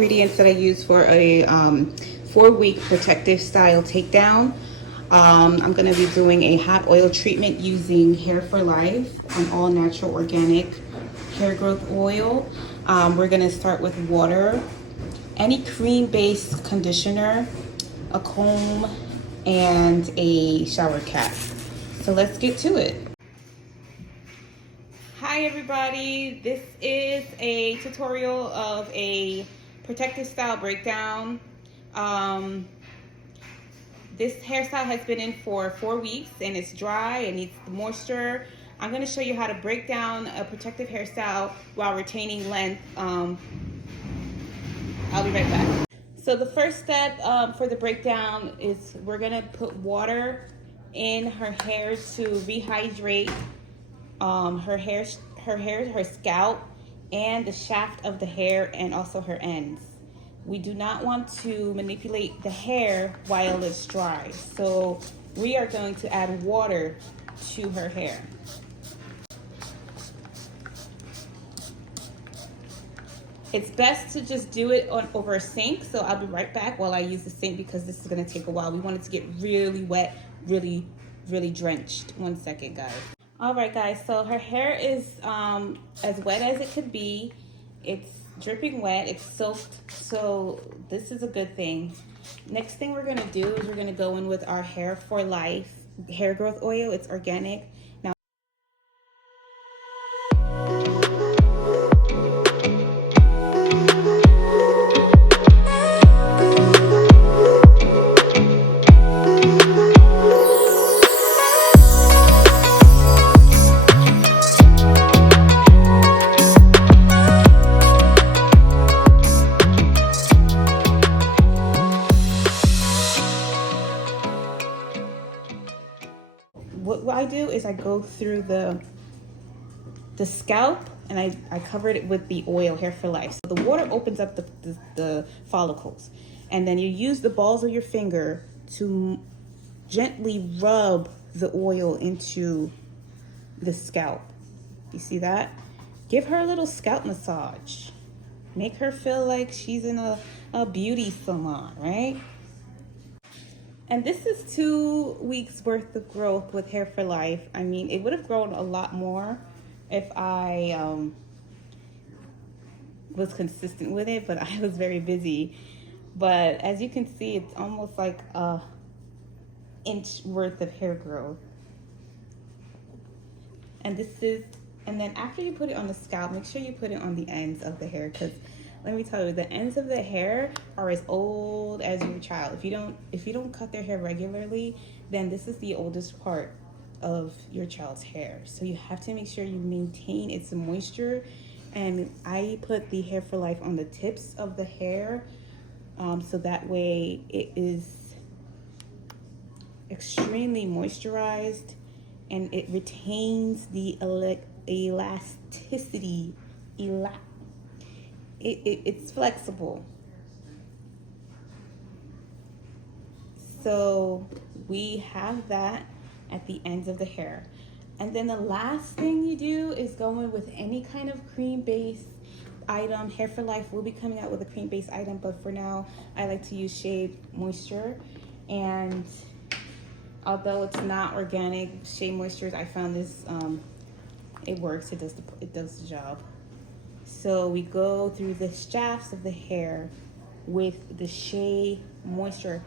ingredients that I use for a 4-week protective style takedown. I'm going to be doing a hot oil treatment using Hair for Life, an all natural organic hair growth oil. We're going to start with water, any cream based conditioner, a comb, and a shower cap. So let's get to it. Hi everybody, this is a tutorial of a protective style breakdown. This hairstyle has been in for 4 weeks and it's dry and needs moisture. I'm going to show you how to break down a protective hairstyle while retaining length. I'll be right back. So the first step for the breakdown is we're going to put water in her hair to rehydrate her scalp, and the shaft of the hair, and also her ends. We do not want to manipulate the hair while it's dry, so we are going to add water to her hair. It's best to just do it over a sink, so I'll be right back while I use the sink because this is going to take a while. We want it to get really wet, really drenched. 1 second, guys. All right, guys, so her hair is as wet as it could be. It's dripping wet, it's soaked, so this is a good thing. Next thing we're gonna do is we're gonna go in with our Hair for Life hair growth oil. It's organic. Now, what I do is I go through the scalp and I covered it with the oil, Hair for Life. So the water opens up the follicles, and then you use the balls of your finger to gently rub the oil into the scalp. You see that? Give her a little scalp massage. Make her feel like she's in a beauty salon, right? And this is 2 weeks worth of growth with Hair for Life. I mean, it would have grown a lot more if I was consistent with it, but I was very busy. But as you can see, it's almost like a inch worth of hair growth. And then after you put it on the scalp, make sure you put it on the ends of the hair, because let me tell you, the ends of the hair are as old as your child. If you don't cut their hair regularly, then this is the oldest part of your child's hair. So you have to make sure you maintain its moisture. And I put the Hair for Life on the tips of the hair, so that way it is extremely moisturized and it retains the elasticity. It's flexible. So we have that at the ends of the hair. And then the last thing you do is go in with any kind of cream-based item. Hair for Life will be coming out with a cream-based item, but for now, I like to use Shea Moisture. And although it's not organic, Shea Moisture, I found this, it works, it does the job. So we go through the shafts of the hair with the Shea Moisture.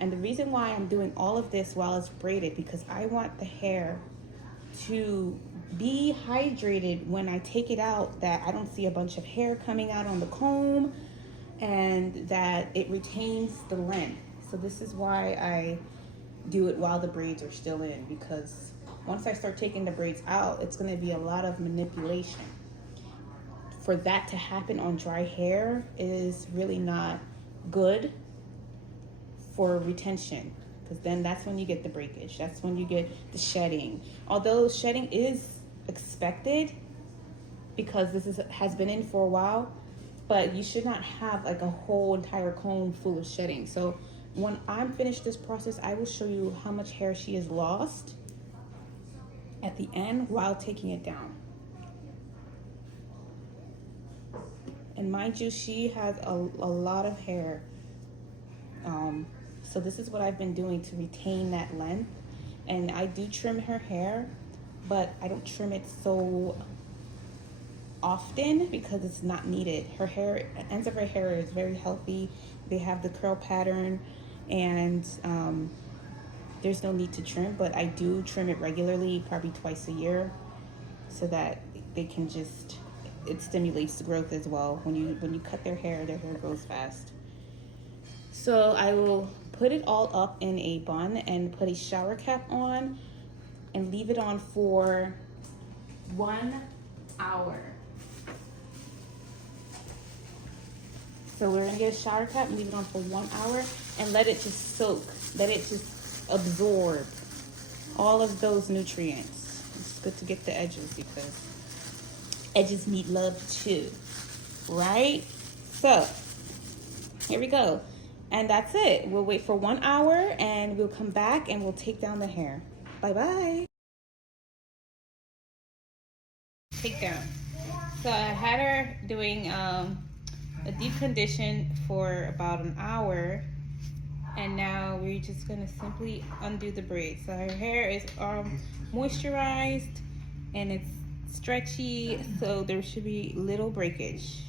And the reason why I'm doing all of this while it's braided, because I want the hair to be hydrated when I take it out, that I don't see a bunch of hair coming out on the comb, and that it retains the length. So this is why I do it while the braids are still in, because once I start taking the braids out, it's going to be a lot of manipulation. For that to happen on dry hair is really not good for retention, because then that's when you get the breakage. That's when you get the shedding. Although shedding is expected because this has been in for a while, but you should not have like a whole entire comb full of shedding. So when I'm finished this process, I will show you how much hair she has lost at the end while taking it down. And mind you, she has a lot of hair. So this is what I've been doing to retain that length. And I do trim her hair, but I don't trim it so often because it's not needed. Her hair, ends of her hair is very healthy. They have the curl pattern, and there's no need to trim, but I do trim it regularly, probably twice a year, so that they can just, it stimulates growth as well. When you cut their hair grows fast. So I will put it all up in a bun and put a shower cap on and leave it on for 1 hour. So we're gonna get a shower cap and leave it on for 1 hour and let it just soak, let it just absorb all of those nutrients. It's good to get the edges because edges need love too, right? So here we go. And that's it. We'll wait for 1 hour and we'll come back and we'll take down the hair. Bye-bye. Take down. So I had her doing a deep condition for about an hour, and now we're just gonna simply undo the braid. So her hair is moisturized and it's stretchy, so there should be little breakage.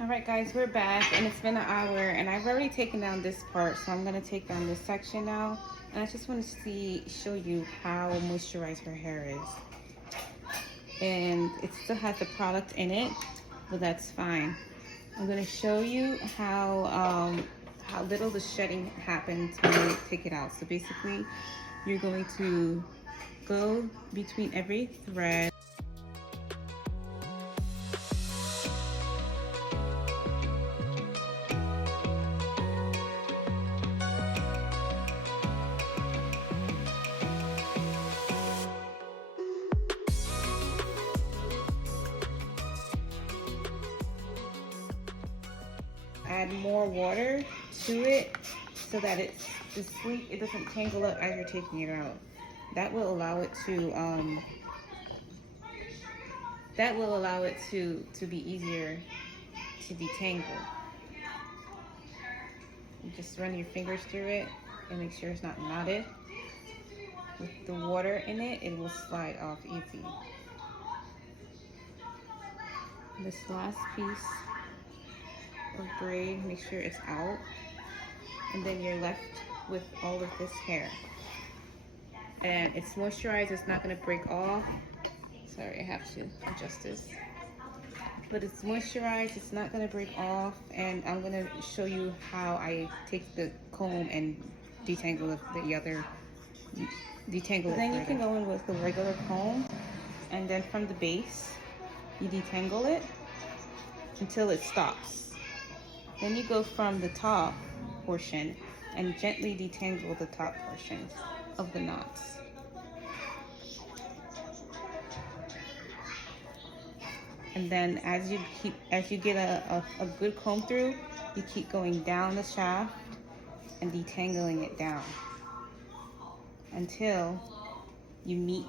Alright guys, we're back and it's been an hour and I've already taken down this part, so I'm going to take down this section now. And I just want to show you how moisturized her hair is. And it still has the product in it, but that's fine. I'm going to show you how little the shedding happens when you take it out. So basically, you're going to go between every thread. Add more water to it so that it doesn't tangle up as you're taking it out. That will allow it to be easier to detangle. You just run your fingers through it and make sure it's not knotted. With the water in it, it will slide off easy. This last piece of braid, make sure it's out, and then you're left with all of this hair. And it's moisturized, it's not going to break off. Sorry, I have to adjust this. But it's moisturized, it's not going to break off, and I'm going to show you how I take the comb and detangle the other, detangle it. Then you can go in with the regular comb, and then from the base, you detangle it until it stops. Then you go from the top portion and gently detangle the top portion of the knots. And then as you get a good comb through, you keep going down the shaft and detangling it down until you meet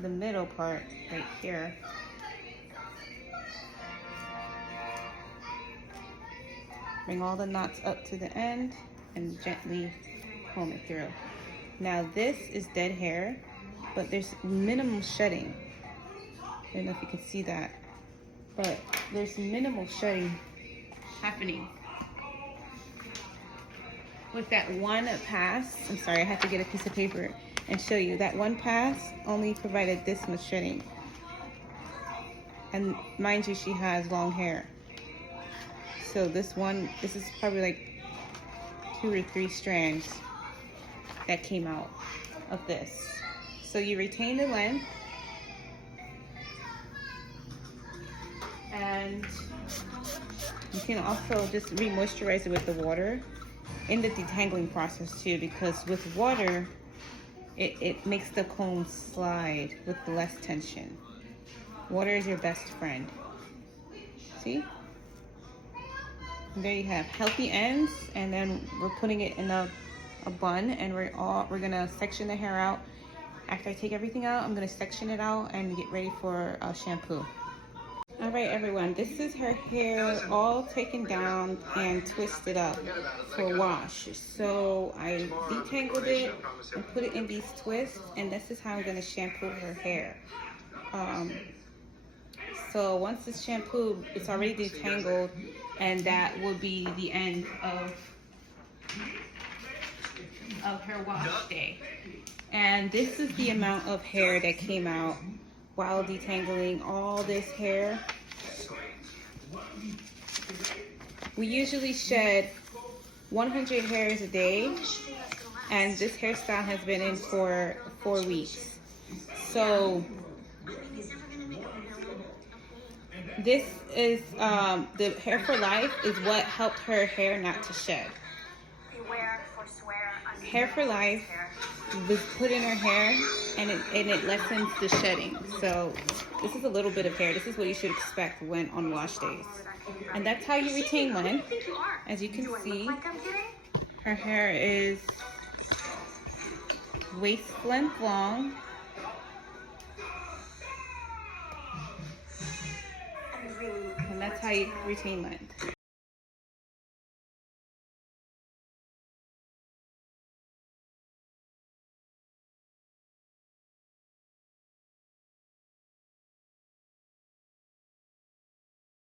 the middle part right here. Bring all the knots up to the end and gently comb it through. Now this is dead hair, but there's minimal shedding. I don't know if you can see that, but there's minimal shedding happening. With that one pass, I'm sorry, I had to get a piece of paper and show you. That one pass only provided this much shedding. And mind you, she has long hair. So this is probably like 2 or 3 strands that came out of this. So you retain the length. And you can also just re-moisturize it with the water in the detangling process too, because with water, it makes the comb slide with less tension. Water is your best friend. See? And there you have healthy ends, and then we're putting it in a bun, and we're gonna section the hair out. After I take everything out, I'm gonna section it out and get ready for shampoo. All right, everyone, this is her hair all taken down and twisted up for wash. So I detangled it and put it in these twists, and this is how I'm gonna shampoo her hair. So once it's shampooed, it's already detangled, and that will be the end of her wash day. And this is the amount of hair that came out while detangling all this hair. We usually shed 100 hairs a day, and this hairstyle has been in for 4 weeks. So this is the Hair for Life is what helped her hair not to shed. Hair for Life was put in her hair, and it lessens the shedding. So this is a little bit of hair. This is what you should expect when on wash days. And that's how you retain length. As you can see, her hair is waist length long. And that's how you retain length.